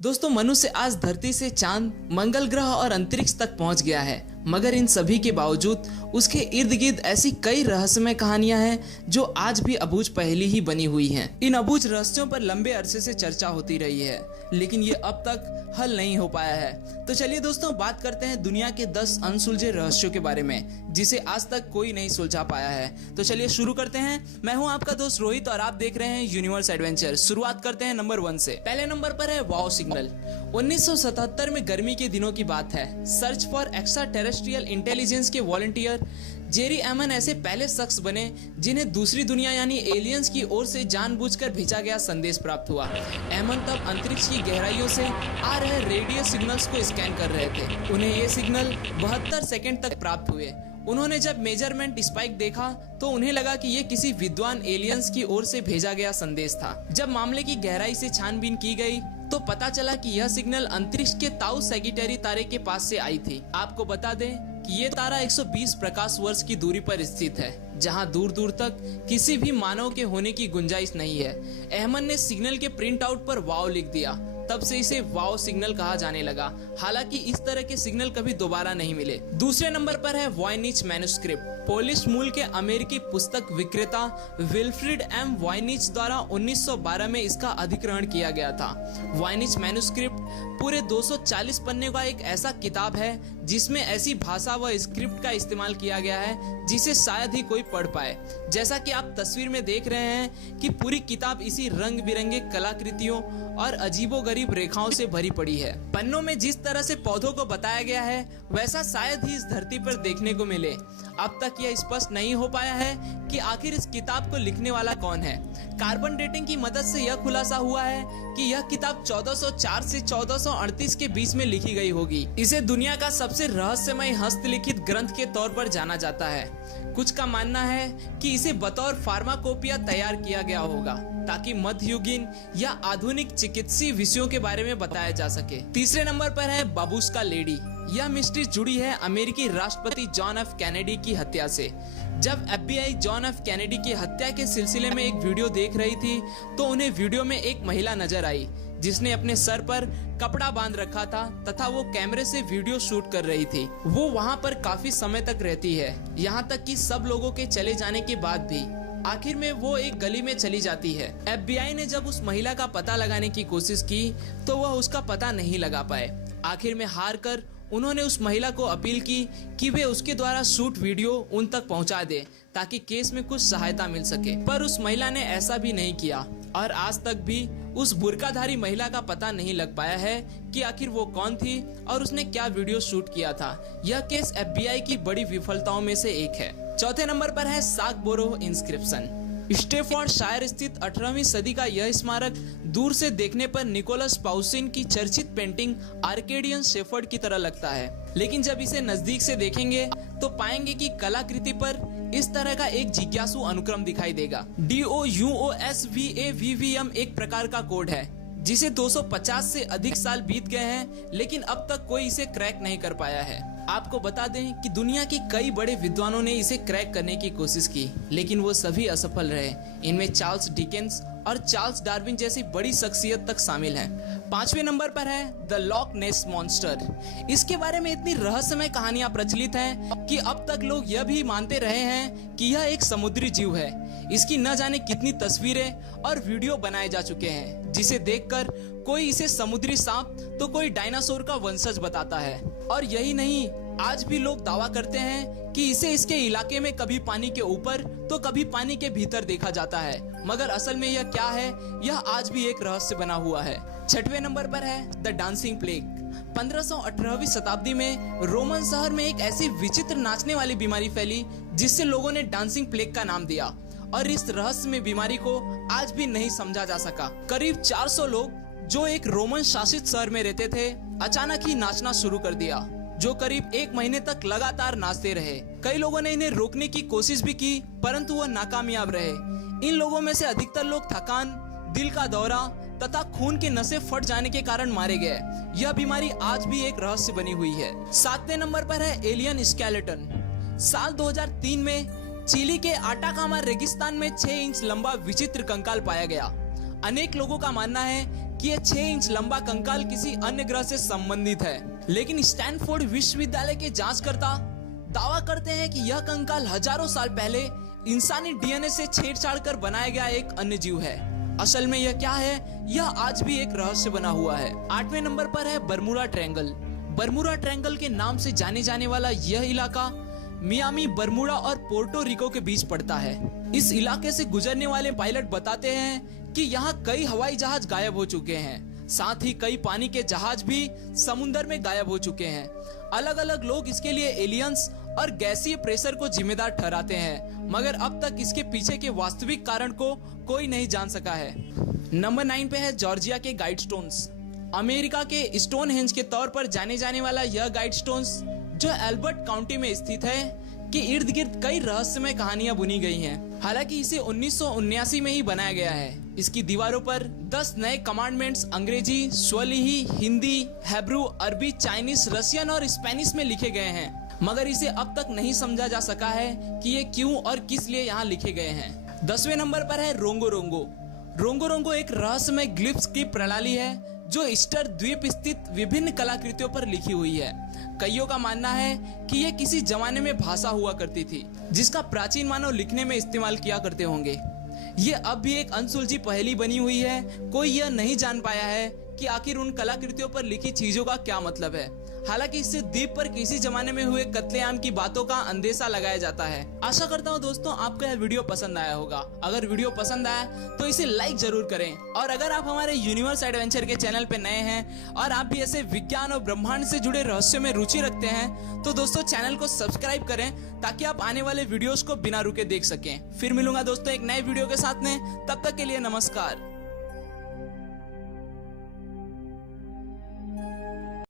दोस्तों, मनुष्य आज धरती से चांद, मंगल ग्रह और अंतरिक्ष तक पहुंच गया है, मगर इन सभी के बावजूद उसके इर्द गिर्द ऐसी कई रहस्यमय कहानियां हैं जो आज भी अबूझ पहेली ही बनी हुई हैं। इन अबूझ रहस्यों पर लंबे अरसे से चर्चा होती रही है, लेकिन ये अब तक हल नहीं हो पाया है। तो चलिए दोस्तों, बात करते हैं दुनिया के 10 अनसुलझे रहस्यों के बारे में, जिसे आज तक कोई नहीं सुलझा पाया है। तो चलिए शुरू करते हैं। मैं हूं आपका दोस्त रोहित और आप देख रहे हैं यूनिवर्स एडवेंचर। शुरुआत करते हैं नंबर 1 से। पहले नंबर पर है वाव सिग्नल। 1977 में गर्मी के दिनों की बात है। Search for extra terrestrial intelligence के वॉलंटियर जेरी एमन ऐसे पहले शख्स बने जिन्हें दूसरी दुनिया यानी एलियंस की ओर से जानबूझकर भेजा गया संदेश प्राप्त हुआ। एमन तब अंतरिक्ष की गहराइयों से आ रहे रेडियो सिग्नल्स को स्कैन कर रहे थे। उन्हें ये सिग्नल 72 सेकंड तक प्राप्त हुए। उन्होंने जब मेजरमेंट स्पाइक देखा तो उन्हें लगा कि ये किसी विद्वान एलियंस की ओर से भेजा गया संदेश था। जब मामले की गहराई से छानबीन की गई तो पता चला कि यह सिग्नल अंतरिक्ष के ताऊ सैगिटेरी तारे के पास से आई थी। आपको बता दें कि ये तारा 120 प्रकाश वर्ष की दूरी पर स्थित है, जहां दूर दूर तक किसी भी मानव के होने की गुंजाइश नहीं है। अहमद ने सिग्नल के प्रिंट आउट पर वाव लिख दिया। तब से इसे वाव सिग्नल कहा जाने लगा। हालांकि इस तरह के सिग्नल कभी दोबारा नहीं मिले। दूसरे नंबर पर है वॉयनिच मैन्युस्क्रिप्ट। पोलिश मूल के अमेरिकी पुस्तक विक्रेता विल्फ्रिड एम वॉयनिच द्वारा 1912 में इसका अधिग्रहण किया गया था। वॉयनिच मैन्युस्क्रिप्ट पूरे 240 पन्ने का एक ऐसा किताब है जिसमें ऐसी भाषा व स्क्रिप्ट का इस्तेमाल किया गया है जिसे शायद ही कोई पढ़ पाए। जैसा कि आप तस्वीर में देख रहे हैं कि पूरी किताब इसी रंग बिरंगे कलाकृतियों और अजीबोगरीब रेखाओं से भरी पड़ी है। पन्नों में जिस तरह से पौधों को बताया गया है वैसा शायद ही इस धरती पर देखने को मिले। अब तक यह स्पष्ट नहीं हो पाया है कि आखिर इस किताब को लिखने वाला कौन है। कार्बन डेटिंग की मदद से यह खुलासा हुआ है कि यह किताब 1404 से 1438 के बीच में लिखी गई होगी। इसे दुनिया का सबसे रहस्यमय हस्तलिखित ग्रंथ के तौर पर जाना जाता है। कुछ का मानना है कि इसे बतौर फार्माकोपिया तैयार किया गया होगा ताकि मध्ययुगीन या आधुनिक चिकित्सीय विषयों के बारे में बताया जा सके। तीसरे नंबर पर है बाबूस्का लेडी। यह मिस्ट्री जुड़ी है अमेरिकी राष्ट्रपति जॉन एफ कैनेडी की हत्या से। जब FBI जॉन एफ कैनेडी की हत्या के सिलसिले में एक वीडियो देख रही थी तो उन्हें वीडियो में एक महिला नजर आई जिसने अपने सर पर कपड़ा बांध रखा था तथा वो कैमरे से वीडियो शूट कर रही थी। वो वहाँ पर काफी समय तक रहती है, यहाँ तक कि सब लोगों के चले जाने के बाद भी। आखिर में वो एक गली में चली जाती है। FBI ने जब उस महिला का पता लगाने की कोशिश की तो वह उसका पता नहीं लगा पाए। आखिर में हार कर उन्होंने उस महिला को अपील की कि वे उसके द्वारा शूट वीडियो उन तक पहुंचा दे ताकि केस में कुछ सहायता मिल सके, पर उस महिला ने ऐसा भी नहीं किया और आज तक भी उस बुर्काधारी महिला का पता नहीं लग पाया है कि आखिर वो कौन थी और उसने क्या वीडियो शूट किया था। यह केस FBI की बड़ी विफलताओं में से एक है। चौथे नंबर पर है सागबोरो इंस्क्रिप्शन। स्टेफोर्ड शायर स्थित 18वीं सदी का यह स्मारक दूर से देखने पर निकोलस पाउसिन की चर्चित पेंटिंग आर्केडियन शेफर्ड की तरह लगता है, लेकिन जब इसे नजदीक से देखेंगे तो पाएंगे कि कलाकृति पर इस तरह का एक जिज्ञासु अनुक्रम दिखाई देगा। DOUOSVAVVM एक प्रकार का कोड है जिसे 250 से अधिक साल बीत गए हैं, लेकिन अब तक कोई इसे क्रैक नहीं कर पाया है। आपको बता दें कि दुनिया के कई बड़े विद्वानों ने इसे क्रैक करने की कोशिश की, लेकिन वो सभी असफल रहे। इनमें चार्ल्स डिकेंस और चार्ल्स डार्विन जैसी बड़ी शख्सियत तक शामिल हैं। पांचवें नंबर पर है द लॉक नेस मॉन्स्टर। इसके बारे में इतनी रहस्यमय कहानियां प्रचलित हैं कि अब तक लोग यह भी मानते रहे हैं कि यह एक समुद्री जीव है। इसकी न जाने कितनी तस्वीरें और वीडियो बनाए जा चुके हैं, जिसे देखकर कोई इसे समुद्री सांप तो कोई डायनासोर का वंशज बताता है। और यही नहीं, आज भी लोग दावा करते हैं कि इसे इसके इलाके में कभी पानी के ऊपर तो कभी पानी के भीतर देखा जाता है, मगर असल में यह क्या है यह आज भी एक रहस्य बना हुआ है। छठवें नंबर पर है द डांसिंग प्लेग। 1518वीं शताब्दी में रोमन शहर में एक ऐसी विचित्र नाचने वाली बीमारी फैली जिससे लोगों ने डांसिंग प्लेग का नाम दिया, और इस रहस्यमय बीमारी को आज भी नहीं समझा जा सका। करीब 400 लोग जो एक रोमन शासित शहर में रहते थे अचानक ही नाचना शुरू कर दिया, जो करीब 1 महीने तक लगातार नाचते रहे। कई लोगों ने इन्हें रोकने की कोशिश भी की, परंतु वह नाकामयाब रहे। इन लोगों में से अधिकतर लोग थकान, दिल का दौरा तथा खून के नसें फट जाने के कारण मारे गए। यह बीमारी आज भी एक रहस्य बनी हुई है। 7वें नंबर पर है एलियन स्केलेटन। साल 2003 में चिली के आटाकामा रेगिस्तान में 6 इंच लंबा विचित्र कंकाल पाया गया। अनेक लोगों का मानना है कि यह 6 इंच लंबा कंकाल किसी अन्य ग्रह से संबंधित है, लेकिन स्टैनफोर्ड विश्वविद्यालय के जांचकर्ता दावा करते हैं कि यह कंकाल हजारों साल पहले इंसानी डीएनए से छेड़छाड़ कर बनाया गया एक अन्य जीव है। असल में यह क्या है, यह आज भी एक रहस्य बना हुआ है। 8वें नंबर पर है बर्मुडा ट्रायंगल। बर्मुडा ट्रायंगल के नाम से जाने जाने वाला यह इलाका मियामी, बर्मुडा और पोर्टो रिको के बीच पड़ता है। इस इलाके से गुजरने वाले पायलट बताते हैं कि यहाँ कई हवाई जहाज गायब हो चुके हैं, साथ ही कई पानी के जहाज भी समुद्र में गायब हो चुके हैं। अलग अलग लोग इसके लिए एलियंस और गैसीय प्रेशर को जिम्मेदार ठहराते हैं, मगर अब तक इसके पीछे के वास्तविक कारण को कोई नहीं जान सका है। नंबर 9 पे है जॉर्जिया के गाइडस्टोन्स। अमेरिका के स्टोनहेंज के तौर पर जाने जाने वाला यह गाइडस्टोन्स, जो एल्बर्ट काउंटी में स्थित है, के इर्द गिर्द कई रहस्यमय कहानियां बुनी गई हैं। हालांकि इसे 1979 में ही बनाया गया है। इसकी दीवारों पर 10 नए कमांडमेंट्स अंग्रेजी, स्वलिही, हिंदी, हेब्रू, अरबी, चाइनीस, रशियन और स्पेनिश में लिखे गए हैं, मगर इसे अब तक नहीं समझा जा सका है कि ये क्यों और किस लिए यहाँ लिखे गए हैं। 10वें नंबर पर है रोंगो रोंगो। रोंगो रोंगो एक रहस्यमय ग्लिप्स की प्रणाली है जो ईस्टर द्वीप स्थित विभिन्न कलाकृतियों पर लिखी हुई है। कईयों का मानना है कि यह किसी जमाने में भाषा हुआ करती थी, जिसका प्राचीन मानव लिखने में इस्तेमाल किया करते होंगे। ये अब भी एक अनसुलझी पहेली बनी हुई है। कोई यह नहीं जान पाया है कि आखिर उन कलाकृतियों पर लिखी चीजों का क्या मतलब है। हालांकि इससे द्वीप पर किसी जमाने में हुए कत्लेआम की बातों का अंदेशा लगाया जाता है। आशा करता हूँ दोस्तों आपको यह वीडियो पसंद आया होगा। अगर वीडियो पसंद आया तो इसे लाइक जरूर करें, और अगर आप हमारे यूनिवर्स एडवेंचर के चैनल पे नए हैं और आप भी ऐसे विज्ञान और ब्रह्मांड से जुड़े रहस्यों में रुचि रखते हैं तो दोस्तों चैनल को सब्सक्राइब करें, ताकि आप आने वाले वीडियोस को बिना रुके देख सकें। फिर मिलूंगा दोस्तों एक नए वीडियो के साथ में, तब तक के लिए नमस्कार।